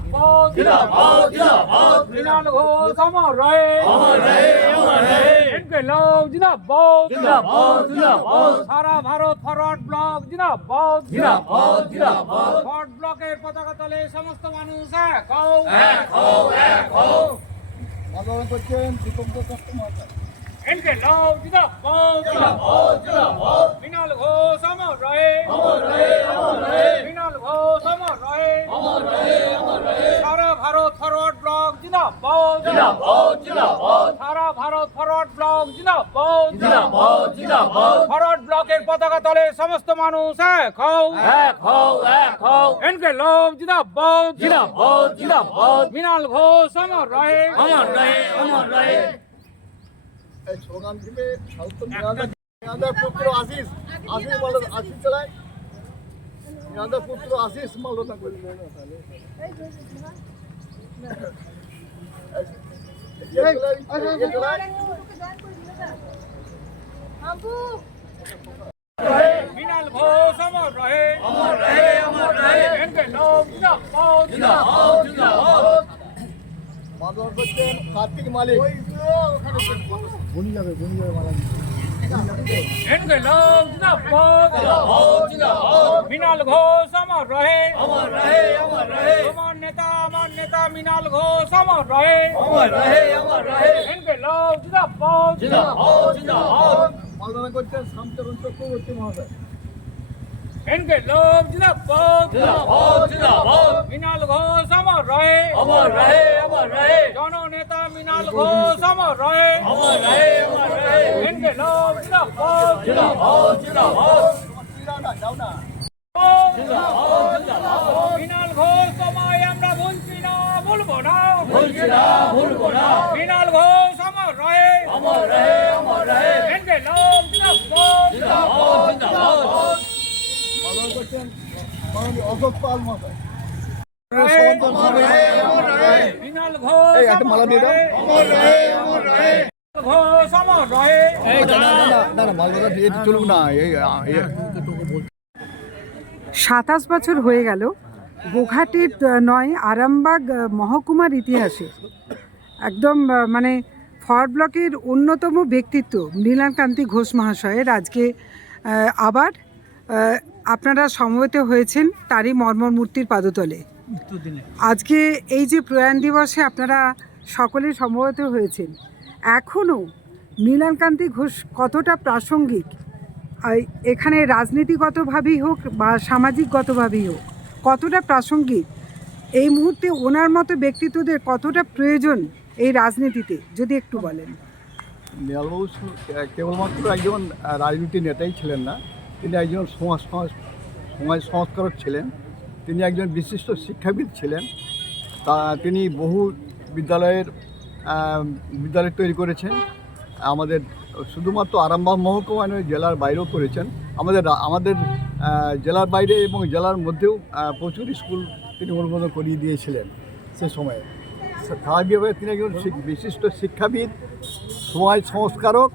जिंदाबाद जिंदाबाद जिंदाबाद मृणाल घोष अमर रहे इनकलाब जिंदाबाद जिंदाबाद जिंदाबाद सारा भारत फरवर्ड ब्लक जिंदाबाद जिंदाबाद जिंदाबाद फरवर्ड ब्लकेर पताका तले समस्त मानुष एक हও আন্দোলন করছেন দীপঙ্কর কাস্টমার इनकलाब जिंदाबाद जिंदाबाद जिंदाबाद मृणाल घोष अमर रहे मृणाल घोष अमर रहे सारा भारत फरवर्ड ब्लक जिंदाबाद जिंदाबाद जिंदाबाद सारा भारत फरवर्ड ब्लक जिंदाबाद जिंदाबाद जिंदाबाद फरवर्ड ब्लकेर पताका तले समस्त मानुष एक हও इनकलाब जिंदाबाद जिंदाबाद जिंदाबाद मृणाल घोष अमर रहे এই স্লোগান দিবে সাউথ মিয়ানদার পুত্র আশিস বলো আশিস চালায় মিয়ানদার পুত্র আশিস মালনা করে मृणाल घोष अमर रहे इनकलाब जिंदाबाद जिंदाबाद जिंदाबाद আন্দোলন করছেন কার্তিক মালিক বনি যাবে মালা इनकलाब जिंदाबाद जिंदाबाद जिंदाबाद मृणाल घोष अमर रहे अमर नेता मृणाल घोष अमर रहे इनकलाब जिंदाबाद जिंदाबाद जिंदाबाद আন্দোলন করছেন শান্তরণ চক্রবর্তী মহোদয় इनकलाब जिंदाबाद जिंदाबाद जिंदाबाद मृणाल घोष अमर रहे जननेता मृणाल घोष अमर रहे इनकलाब जिंदाबाद जिंदाबाद जिंदाबाद যাও না মৃণাল ঘোষ তোমায় আমরা ভুলছি না ভুলবো না মৃণাল ঘোষ অমর রহে ইনকলাব জিন্দাবাদ আন্দোলন করছেন মাননীয় অশোক পাল মহোদয় মৃণাল ঘোষ এই একটা মালা দিয়ে দাও ঘোষ অমর রহে না মালবাদা দিয়ে চলুক না 27 বছর হয়ে গেল গোঘাটের নয় আরামবাগ মহকুমার ইতিহাসে একদম মানে ফরওয়ার্ড ব্লকের অন্যতম ব্যক্তিত্ব মৃণালকান্তি ঘোষ মহাশয়ের আজকে আবার আপনারা সমবেত হয়েছেন তারই মর্মর মূর্তির পাদতলে। আজকে এই যে প্রয়াণ দিবসে আপনারা সকলে সমবেত হয়েছেন, এখনও মৃণালকান্তি ঘোষ কতটা প্রাসঙ্গিক এখানে রাজনীতিগতভাবেই হোক বা সামাজিকগতভাবেই হোক কতটা প্রাসঙ্গিক, এই মুহূর্তে ওনার মতো ব্যক্তিত্বদের কতটা প্রয়োজন এই রাজনীতিতে যদি একটু বলেন। মৃণালবাবু কেবলমাত্র একজন রাজনীতি নেতাই ছিলেন না, তিনি একজন সমাজ সংস্কারক ছিলেন, তিনি একজন বিশিষ্ট শিক্ষাবিদ ছিলেন। তিনি বহু বিদ্যালয় তৈরি করেছেন, আমাদের শুধুমাত্র আরামবাগ মহকুমা নয় জেলার বাইরেও করেছেন। আমাদের জেলার বাইরে এবং জেলার মধ্যেও প্রচুর স্কুল তিনি অনুমোদন করিয়ে দিয়েছিলেন সে সময়ে। স্বাভাবিকভাবে তিনি একজন বিশিষ্ট শিক্ষাবিদ, সমাজ সংস্কারক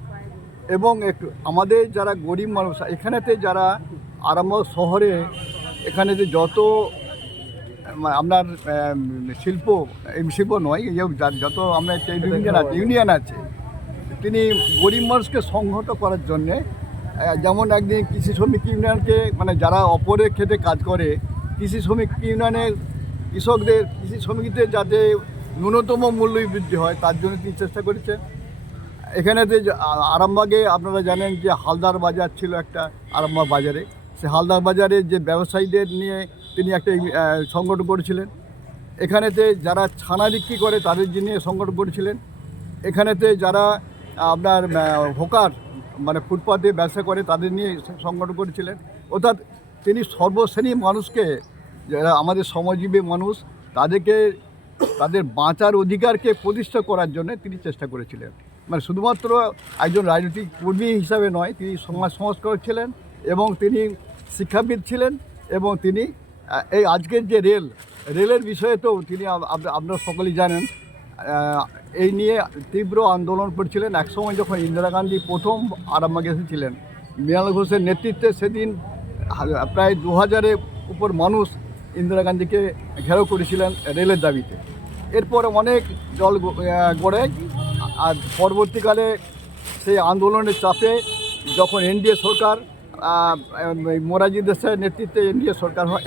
এবং একটু আমাদের যারা গরিব মানুষ এখানেতে যারা আরামবাগ শহরে এখানেতে যত আপনার শিল্প নয় যত আমরা ইউনিয়ন আছে, তিনি গরিব মানুষকে সংহত করার জন্যে যেমন একদিন কৃষি শ্রমিক ইউনিয়নকে মানে যারা অপরের ক্ষেত্রে কাজ করে কৃষি শ্রমিক ইউনিয়নের কৃষকদের কৃষি শ্রমিকদের যাতে ন্যূনতম মূল্য বৃদ্ধি হয় তার জন্য তিনি চেষ্টা করেছেন। এখানেতে আরামবাগে আপনারা জানেন যে হালদার বাজার ছিল একটা আরামবাগ বাজারে, সে হালদার বাজারে যে ব্যবসায়ীদের নিয়ে তিনি একটা সংগঠন করেছিলেন। এখানেতে যারা ছানা বিক্রি করে তাদের নিয়ে সংগঠন করেছিলেন। এখানেতে যারা আপনার হোকার মানে ফুটপাতে ব্যবসা করে তাদের নিয়ে সংগঠন করেছিলেন। অর্থাৎ তিনি সর্বশ্রেণীর মানুষকে, যারা আমাদের শ্রমজীবী মানুষ তাদেরকে তাদের বাঁচার অধিকারকে প্রতিষ্ঠা করার জন্য তিনি চেষ্টা করেছিলেন। মানে শুধুমাত্র একজন রাজনৈতিক কর্মী হিসাবে নয়, তিনি সমাজ সংস্কারক ছিলেন এবং তিনি শিক্ষাবিদ ছিলেন এবং তিনি এই আজকের যে রেলের বিষয়ে তো তিনি আপনারা সকলেই জানেন এই নিয়ে তীব্র আন্দোলন করেছিলেন। একসময় যখন ইন্দিরা গান্ধী প্রথম আরামবাগে এসেছিলেন, মৃণাল ঘোষের নেতৃত্বে সেদিন প্রায় 2000-এর উপর মানুষ ইন্দিরা গান্ধীকে ঘেরাও করেছিলেন রেলের দাবিতে। এরপরে অনেক দল গড়ে, আর পরবর্তীকালে সেই আন্দোলনের চাপে যখন এনডিএ সরকার মোরারজি দেশাইয়ের নেতৃত্বে এনডিএ সরকার হয়,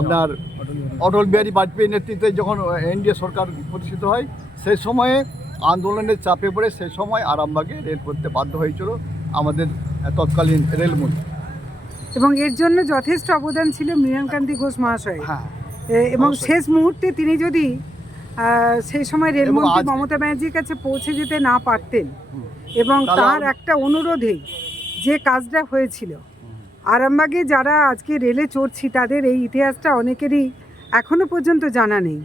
আপনার অটল বিহারী বাজপেয়ীর নেতৃত্বে যখন এনডিএ সরকার প্রতিষ্ঠিত হয়, সেই সময়ে আন্দোলনের চাপে পড়ে সেই সময় আরামবাগে রেল করতে বাধ্য হয়েছিল আমাদের তৎকালীন রেলমন্ত্রী। এবং এর জন্য যথেষ্ট অবদান ছিল মৃণালকান্তি ঘোষ মহাশয়। হ্যাঁ, এবং অবশ্যই। শেষ মুহূর্তে তিনি যদি সেই সময় রেলমন্ত্রী আজ- মমতা ব্যানার্জির কাছে পৌঁছে যেতে না পারতেন, এবং তাহলে তার একটা অনুরোধে যে কাজটা হয়েছিল, আরামবাগে যারা আজকে রেলে চড়ছি তাদের এই ইতিহাসটা অনেকেরই এখনো পর্যন্ত জানা নেই।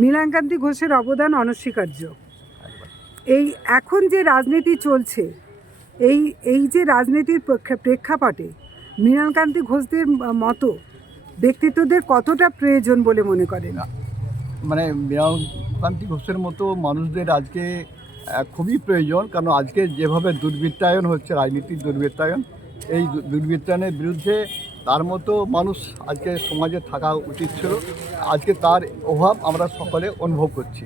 মৃণালকান্তি ঘোষের অবদান অনস্বীকার্য। এই এখন যে রাজনীতি চলছে, এই যে রাজনীতির প্রেক্ষাপটে মৃণালকান্তি ঘোষদের মতো ব্যক্তিত্বদের কতটা প্রয়োজন বলে মনে করেন? মানে মৃণালকান্তি ঘোষের মতো মানুষদের আজকে খুবই প্রয়োজন, কারণ আজকে যেভাবে দুর্বৃত্তায়ন হচ্ছে, রাজনীতির দুর্বৃত্তায়ন, এই দুর্বৃত্তায়নের বিরুদ্ধে তার মতো মানুষ আজকে সমাজে থাকা উচিত ছিল। আজকে তার অভাব আমরা সকলে অনুভব করছি।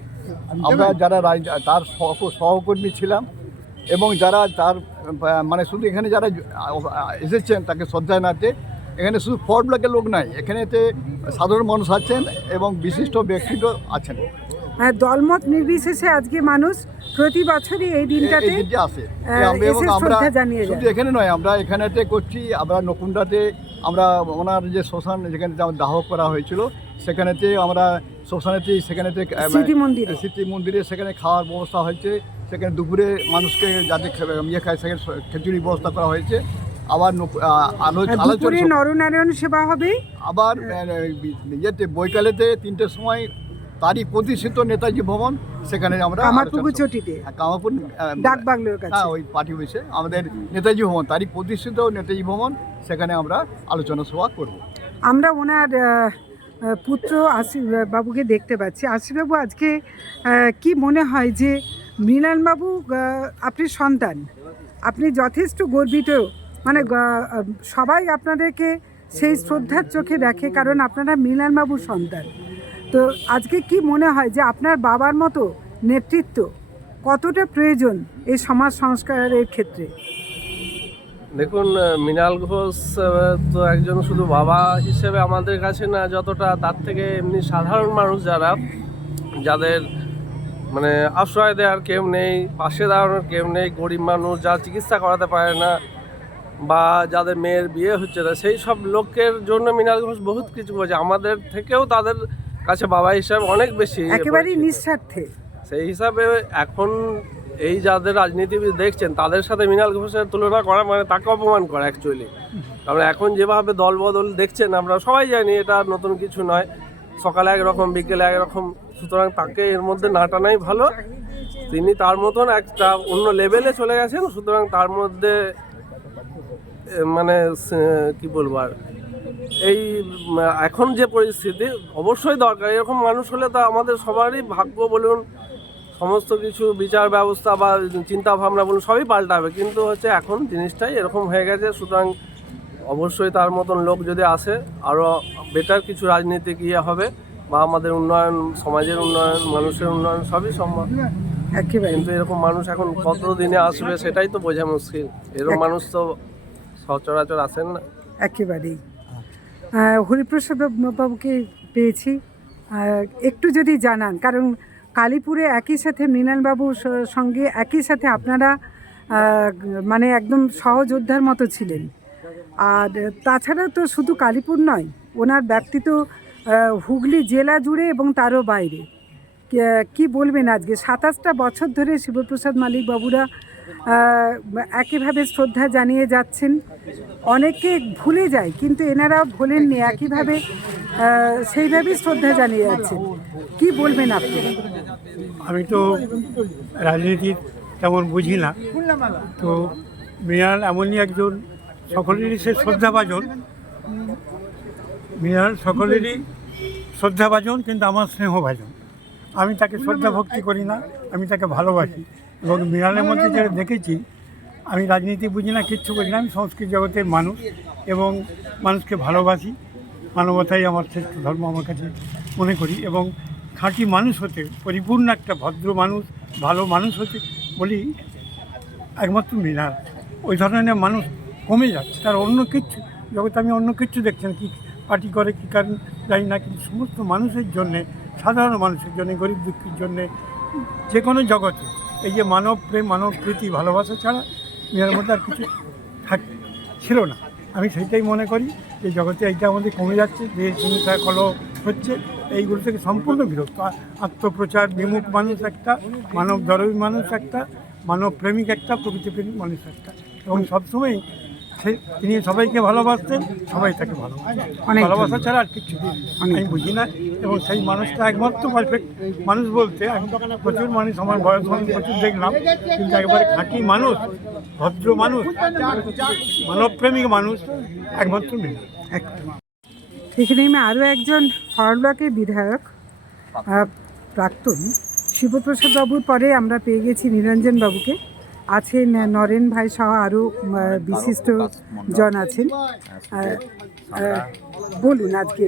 আমরা যারা তার সহকর্মী ছিলাম এবং যারা তার মানে শুধু এখানে যারা এসেছেন তাকে শ্রদ্ধা জানাতে, এখানে শুধু ফোর্ট ব্লকের লোক নাই, এখানেতে সাধারণ মানুষ আছেন এবং বিশিষ্ট ব্যক্তিত্ব আছেন। দলমত নির্বিশেষে আজকে মানুষ প্রতি বছরই এই দিনটাতে আসে। এসে শ্রদ্ধা জানিয়ে যায়। শুধু এখানে নয়, আমরা এখানেতে করছি, আমরা নকুন্ডাতে আমরা ওনার যে শ্মশান যেখানে দাহ করা হয়েছিল সেখানেতে আমরা শ্মশানেতেই সেখানেতে স্মৃতি মন্দিরে সেখানে খাওয়ার ব্যবস্থা হয়েছে। সেখানে দুপুরে মানুষকে যাতে খায় সেখানে খিচুড়ি ব্যবস্থা করা হয়েছে। আবার দুপুরে নরনারায়ণ সেবা হবে। আবার ইয়েতে বৈকালেতে 3টের সময় তারই প্রতিষ্ঠিত নেতাজি ভবন, সেখানে আমরা কামারপুকুর চটিতে, কামারপুর ডাকবাংলোর কাছে, ওই পার্টি অফিসে আমাদের নেতাজি ভবন, তারই প্রতিষ্ঠিত নেতাজি ভবন, সেখানে আমরা আলোচনা সভা করব। আমরা ওনার পুত্র আশিস বাবুকে দেখতে পাচ্ছি। আশিসবাবু, আজকে কি মনে হয় যে মৃণালবাবু আপনি সন্তান, আপনি যথেষ্ট গর্বিত, মানে সবাই আপনাদেরকে সেই শ্রদ্ধার চোখে দেখে কারণ আপনারা মৃণালবাবুর সন্তান। তো আজকে কি মনে হয় যে আপনার বাবার মতো নেতৃত্ব কতটা প্রয়োজন এই সমাজ সংস্কারের ক্ষেত্রে? দেখুন, মৃণাল ঘোষ তো একজন শুধু বাবা হিসেবে আমাদের কাছে না, যতটা তার থেকে এমনি সাধারণ মানুষ যাদের মানে আশ্রয় দেওয়ার কেউ নেই, পাশে দাঁড়ানোর কেউ নেই, গরিব মানুষ যারা চিকিৎসা করাতে পারে না বা যাদের মেয়ের বিয়ে হচ্ছে না, সেই সব লোকের জন্য মৃণাল ঘোষ বহুত কিছু করেছে। আমাদের থেকেও তাদের কাছে বাবা হিসাবে অনেক বেশি একেবারেই নিঃস্বার্থে। সেই হিসাবে এখন এই যাদের রাজনীতিবিদ দেখছেন তাদের সাথে মৃণাল ঘোষের তুলনা করা মানে তাকে অপমান করা অ্যাকচুয়ালি। কারণ এখন যেভাবে দলবদল দেখছেন আমরা সবাই জানি এটা নতুন কিছু নয়, সকালে একরকম বিকেলে একরকম, সুতরাং তাকে এর মধ্যে না টানাই ভালো। তিনি তার মতন একটা অন্য লেভেলে চলে গেছেন, সুতরাং তার মধ্যে মানে কি বলবো আর, এই এখন যে পরিস্থিতি অবশ্যই দরকার, এরকম মানুষ হলে তো আমাদের সবারই ভাগ্য বলুন, সমস্ত কিছু বিচার ব্যবস্থা বা চিন্তা ভাবনা বলুন সবই পাল্টাবে। কিন্তু হচ্ছে এখন জিনিসটাই এরকম হয়ে গেছে, সুতরাং অবশ্যই তার মতন লোক যদি আসে আরও বেটার কিছু রাজনীতিক হবে বা আমাদের উন্নয়ন, সমাজের উন্নয়ন, মানুষের উন্নয়ন সবই সম্ভব। কিন্তু এরকম মানুষ এখন কত দিনে আসবে সেটাই তো বোঝা মুশকিল। এরকম মানুষ তো সচরাচর আসেন না। একেবারেই। হরিপ্রসাদ বাবুকে পেয়েছি, একটু যদি জানান, কারণ কালীপুরে একই সাথে মৃণালবাবুর সঙ্গে একই সাথে আপনারা মানে একদম সহযোদ্ধার মতো ছিলেন। আর তাছাড়া তো শুধু কালীপুর নয়, ওনার ব্যক্তিত্ব হুগলি জেলা জুড়ে এবং তারও বাইরে। কি বলবেন আজকে 27টা বছর ধরে শিবপ্রসাদ মালিক বাবুরা একইভাবে শ্রদ্ধা জানিয়ে যাচ্ছেন। অনেকে ভুলে যায় কিন্তু এনারাও ভোলেননি, একইভাবে সেইভাবেই শ্রদ্ধা জানিয়ে যাচ্ছেন। কি বলবেন আপনি? আমি তো রাজনীতির তেমন বুঝি না, তো মৃণাল এমনই একজন, সকলেরই সে শ্রদ্ধাভাজন। মৃণাল সকলেরই শ্রদ্ধাভাজন, কিন্তু আমার স্নেহভাজন। আমি তাকে শ্রদ্ধা ভক্তি করি না, আমি তাকে ভালোবাসি। এবং মৃণালের মধ্যে যেটা দেখেছি আমি রাজনীতি বুঝি না, কিচ্ছু বুঝি না। আমি সংস্কৃত জগতের মানুষ এবং মানুষকে ভালোবাসি। মানবতাই আমার শ্রেষ্ঠ ধর্ম আমার কাছে মনে করি, এবং খাঁটি মানুষ হতে, পরিপূর্ণ একটা ভদ্র মানুষ, ভালো মানুষ হতে বলি একমাত্র মৃণাল। ওই ধরনের মানুষ কমে যাচ্ছে, তার অন্য কিচ্ছু জগতে আমি অন্য কিচ্ছু দেখছি না, কী পার্টি করে কী কারণ জানি না, কিন্তু সমস্ত মানুষের জন্যে, সাধারণ মানুষের জন্যে, গরিব দুঃখীর জন্যে, যে কোনো জগতে এই যে মানব প্রেম, মানব প্রীতি, ভালোবাসা ছাড়া এর মধ্যে আর কিছু ছিল না। আমি সেইটাই মনে করি যে জগতে এইটা আমাদের কমে যাচ্ছে, যে হিংসা কলহ হচ্ছে, এইগুলো থেকে সম্পূর্ণ বিরক্ত। আত্মপ্রচার বিমুখ মানুষ একটা, মানব দরদী মানুষ একটা, মানব প্রেমিক একটা, প্রকৃতিপ্রেমিক মানুষ একটা, এবং সবসময় তিনি সবাইকে ভালোবাসতেন, সবাই তাকে ভালোবাসতেন। ভালোবাসা ছাড়া আর কিছু আমি বুঝি না, এবং সেই মানুষটা একমাত্র পারফেক্ট মানুষ বলতে প্রচুর মানুষ আমার বয়স আমি প্রচুর দেখলাম, কিন্তু একবারে খাঁটি মানুষ, ভদ্র মানুষ, মানবপ্রেমিক মানুষ একমাত্র মেয়ে। এখানে আমি আরও একজন ফরওয়ার্ড ব্লকের বিধায়ক প্রাক্তন শিবপ্রসাদ বাবুর পরে আমরা পেয়ে গেছি নিরঞ্জন বাবুকে। আছেন নরেন ভাই সহ আরও বিশিষ্ট জন আছেন। বলুন আজকে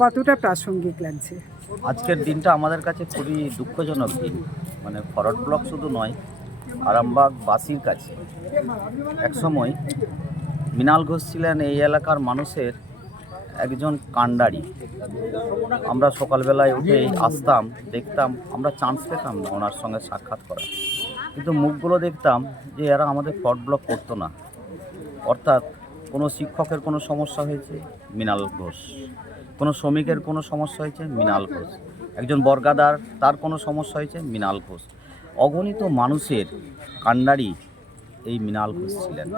কতটা প্রাসঙ্গিক লাগছে? আজকের দিনটা আমাদের কাছে খুবই দুঃখজনক দিন। মানে ফরওয়ার্ড ব্লক শুধু নয়, আরামবাগবাসীর কাছে একসময় মৃণাল ঘোষ ছিলেন এই এলাকার মানুষের একজন কাণ্ডারি। আমরা সকালবেলায় উঠে আসতাম, দেখতাম, আমরা চান্স পেতাম না ওনার সঙ্গে সাক্ষাৎ করা, কিন্তু মুখগুলো দেখতাম যে এরা আমাদের ফরওয়ার্ড ব্লক করতো না। অর্থাৎ কোনো শিক্ষকের কোনো সমস্যা হয়েছে, মৃণাল ঘোষ; কোনো শ্রমিকের কোনো সমস্যা হয়েছে, মৃণাল ঘোষ; একজন বর্গাদার, তার কোনো সমস্যা হয়েছে, মৃণাল ঘোষ। অগণিত মানুষের কাণ্ডারি এই মৃণাল ঘোষ ছিলেন,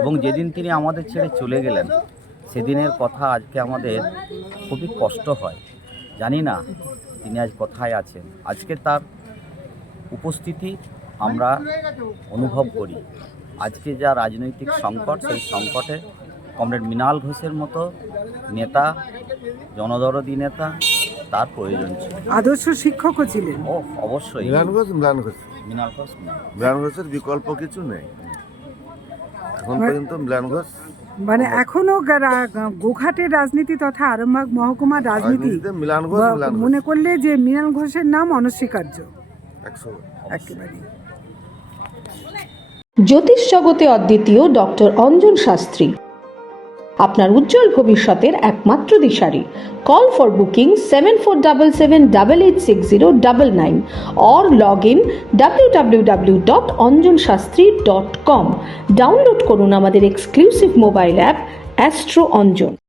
এবং যেদিন তিনি আমাদের ছেড়ে চলে গেলেন সেদিনের কথা আজকে আমাদের খুবই কষ্ট হয়। জানি না তিনি আজ কোথায় আছেন। আজকে তার উপস্থিতি আমরা অনুভব করি। আজকে যা রাজনৈতিক সংকট, সেই সংকটে কমরেড মৃণাল ঘোষের মতো নেতা, জনদরদী নেতা, তার প্রয়োজন ছিল। আদর্শ শিক্ষকও ছিলেন। ও অবশ্যই মৃণাল ঘোষের বিকল্প কিছু নেই। এখন পর্যন্ত মৃণাল ঘোষ মানে এখনো গোঘাটের রাজনীতি তথা আরামবাগ মহকুমার রাজনীতি মনে করলে যে মৃণাল ঘোষের নাম অনস্বীকার্য একেবারে। জ্যোতিষ জগতে অদ্বিতীয় ডক্টর অঞ্জন শাস্ত্রী, আপনার উজ্জ্বল ভবিষ্যতের একমাত্র দিশারি। Call for booking 7477886099 or log in www.anjanshastri.com। Download করুন আমাদের exclusive mobile app astro Anjan.